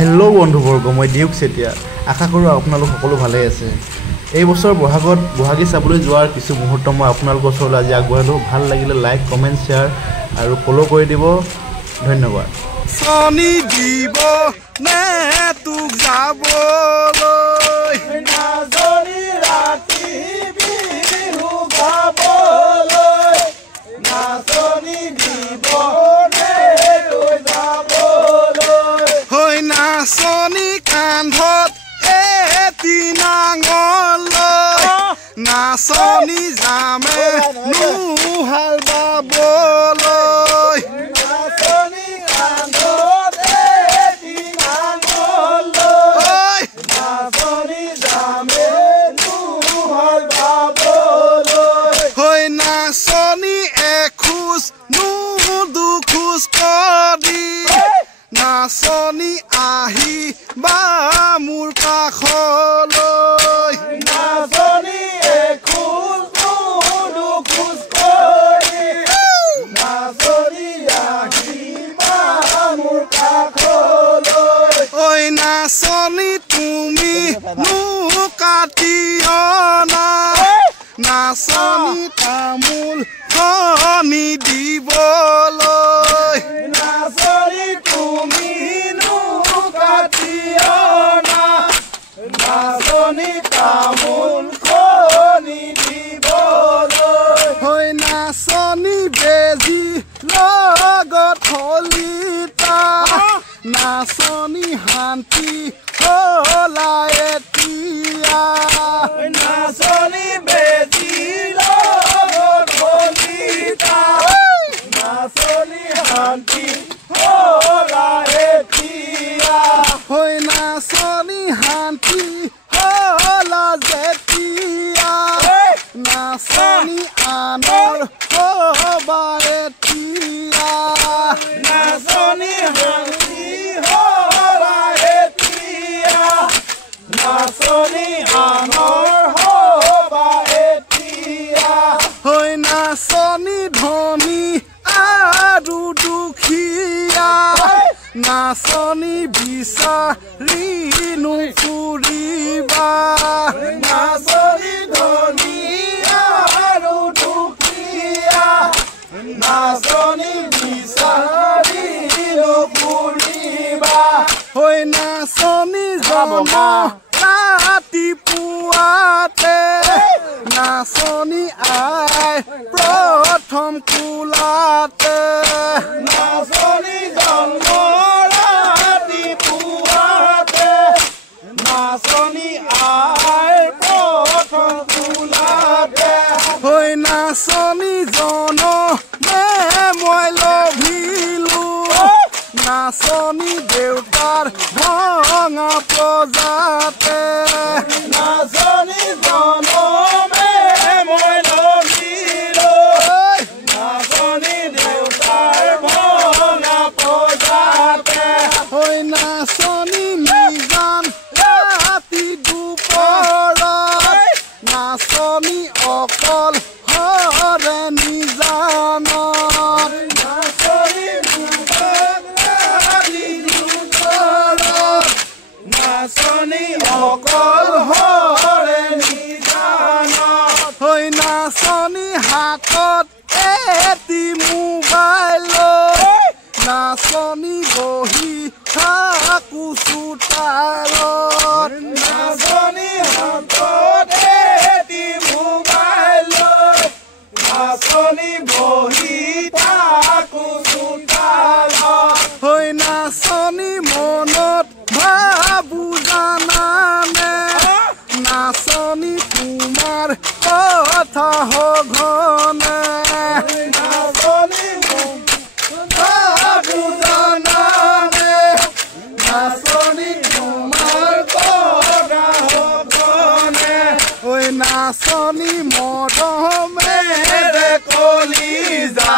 Hello' বন্ধুবৰ্গ, মই দিউক চেতিয়া। আশা কৰোঁ আপোনালোক সকলো ভালে আছে। এই বছৰ বহাগী চাবলৈ যোৱাৰ কিছু মুহূৰ্ত মই আপোনালোকৰ ওচৰলৈ আজি আগবঢ়ালোঁ। ভাল লাগিলে লাইক, কমেণ্ট, শ্বেয়াৰ আৰু ফ'ল' কৰি দিব। ধন্যবাদ। চনি দিব নে তোক যাবলৈ নাজনি ৰাতি বিহু গাবলৈ নাচনি দিব নে তোক যাবলৈ হৈ নাচনি কান্ধত এটি নাঙল নাচনি যামে নুহাল বাবলৈ নাচনি এখোজ দুখোজ কৰি নাচনি আহি বা মোৰ কাষলৈ নাচনি এখোজ দুখোজ কৰি নাচনি আহি বা মোৰ কাষলৈ ঐ নাচনি তুমি কাটিও না নাচনি তামোল খনি দিবলৈ নাচনি তুমি কাটিও না নাচনি তামোল খনি দিবলৈ হৈ নাচনি বেজি লগত হলিতা নাচনি শান্তি হলা এতিয়া নাচনি বেজি লগত হলিতা নাচনি শান্তি হলা এতিয়া হৈ নাচনি শান্তি হলা যেতিয়া নাচনি আনৰ হবা এতিয়া নাচনি শান্তি হলা এতিয়া নাচনি আনৰ হবা এতিয়া হৈ নাচনি ধনী আৰু দুখীয়া নাচনি বিচাৰি নুফুৰিবা নাচনি ধনী আৰু দুখীয়া নাচনি বিচাৰি নুফুৰিবা হৈ নাচনি জন্ম ৰাতিপুৱাতে নাচনি আই প্ৰথম কোলাতে নাচনি জন্ম ৰাতিপুৱাতে নাচনি আই প্ৰথম কোলাতে হৈ নাচনি জনমে মই লভিলো নাচনি দেউতাৰ ভঙা প্ৰজাতে নাচনি জনমে মই লভিলো নাচনি দেউতাৰ ভঙা প্ৰজাতে হৈ নাচনি নিজান ৰাতি দুপৰত নাচনি অকল হৰে নিজানত নাচনি নাচনি অকল হৰে নিজানত হৈ নাচনি হাতত এটি মোবাইল নাচনি বহি থাকো চোতালত নাচনি হাতত এটি মোবাইল নাচনি বহি থাকো চোতালত হৈ নাচনি মনত ভাবু জানানে নাচনি তোমাৰ কথা সঘনে নাচনি ভাবু জানানে নাচনি তোমাৰ কথা সঘনে ঐ নাচনি মৰমে কলিজা